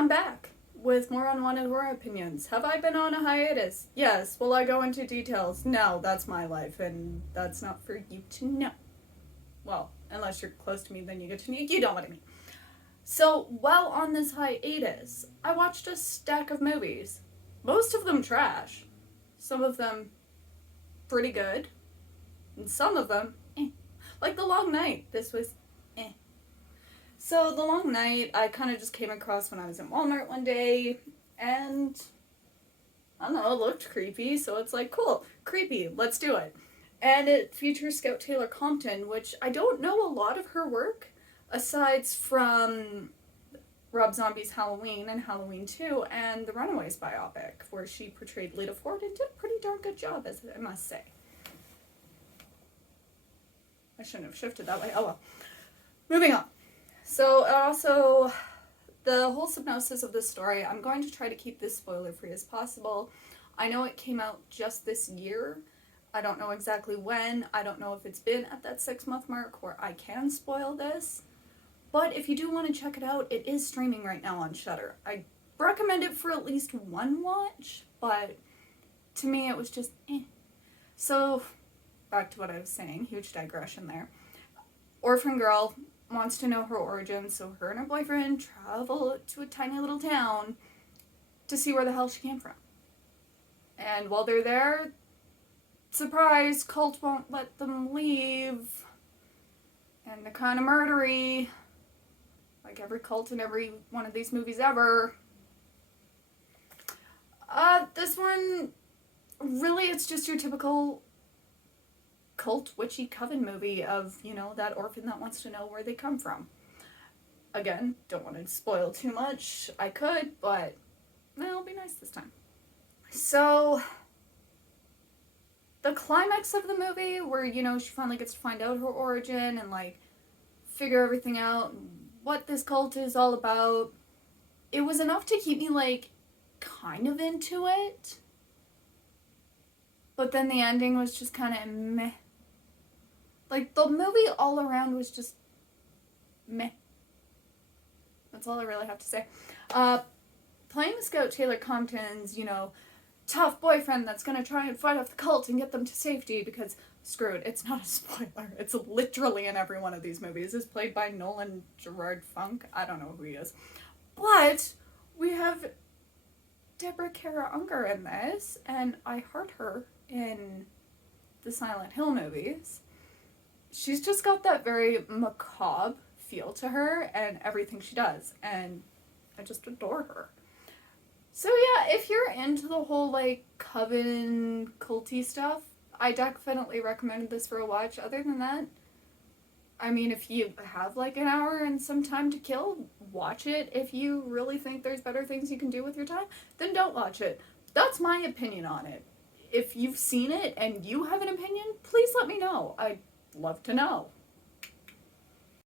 I'm back with more unwanted horror opinions. Have I been on a hiatus? Yes. Will I go into details? No, that's my life, and that's not for you to know. Well, unless you're close to me, then you get to know. You know what I mean. So, while on this hiatus, I watched a stack of movies. Most of them trash. Some of them pretty good. And some of them, eh. Like The Long Night. This was, eh. So, The Long Night, I kind of just came across when I was in Walmart one day, and I don't know, it looked creepy, so it's like, cool, creepy, let's do it. And it features Scout Taylor Compton, which I don't know a lot of her work, aside from Rob Zombie's Halloween and Halloween 2 and the Runaways biopic, where she portrayed Lita Ford and did a pretty darn good job, as I must say. I shouldn't have shifted that way. Oh well. Moving on. So also, the whole synopsis of this story, I'm going to try to keep this spoiler free as possible. I know it came out just this year. I don't know exactly when. I don't know if it's been at that 6-month mark where I can spoil this. But if you do want to check it out, it is streaming right now on Shudder. I recommend it for at least one watch, but to me it was just eh. So, back to what I was saying, huge digression there. Orphan girl wants to know her origins, so her and her boyfriend travel to a tiny little town to see where the hell she came from. And while they're there, surprise, cult won't let them leave. And they're kind of murdery. Like every cult in every one of these movies ever. This one, really, it's just your typical cult witchy coven movie of, you know, that orphan that wants to know where they come from. Again, don't want to spoil too much. I could, but it'll be nice this time. So, the climax of the movie, where, you know, she finally gets to find out her origin and, like, figure everything out, what this cult is all about, it was enough to keep me, like, kind of into it. But then the ending was just kind of meh. Like, the movie all around was just meh. That's all I really have to say. Playing Scout Taylor Compton's, you know, tough boyfriend that's gonna try and fight off the cult and get them to safety because, screw it, it's not a spoiler. It's literally in every one of these movies. It's played by Nolan Gerard Funk. I don't know who he is. But we have Deborah Kara Unger in this, and I heard her in the Silent Hill movies. She's just got that very macabre feel to her and everything she does, and I just adore her. So yeah, if you're into the whole, like, coven culty stuff, I definitely recommend this for a watch. Other than that, I mean, if you have, like, an hour and some time to kill, watch it. If you really think there's better things you can do with your time, then don't watch it. That's my opinion on it. If you've seen it and you have an opinion, please let me know. I'd love to know.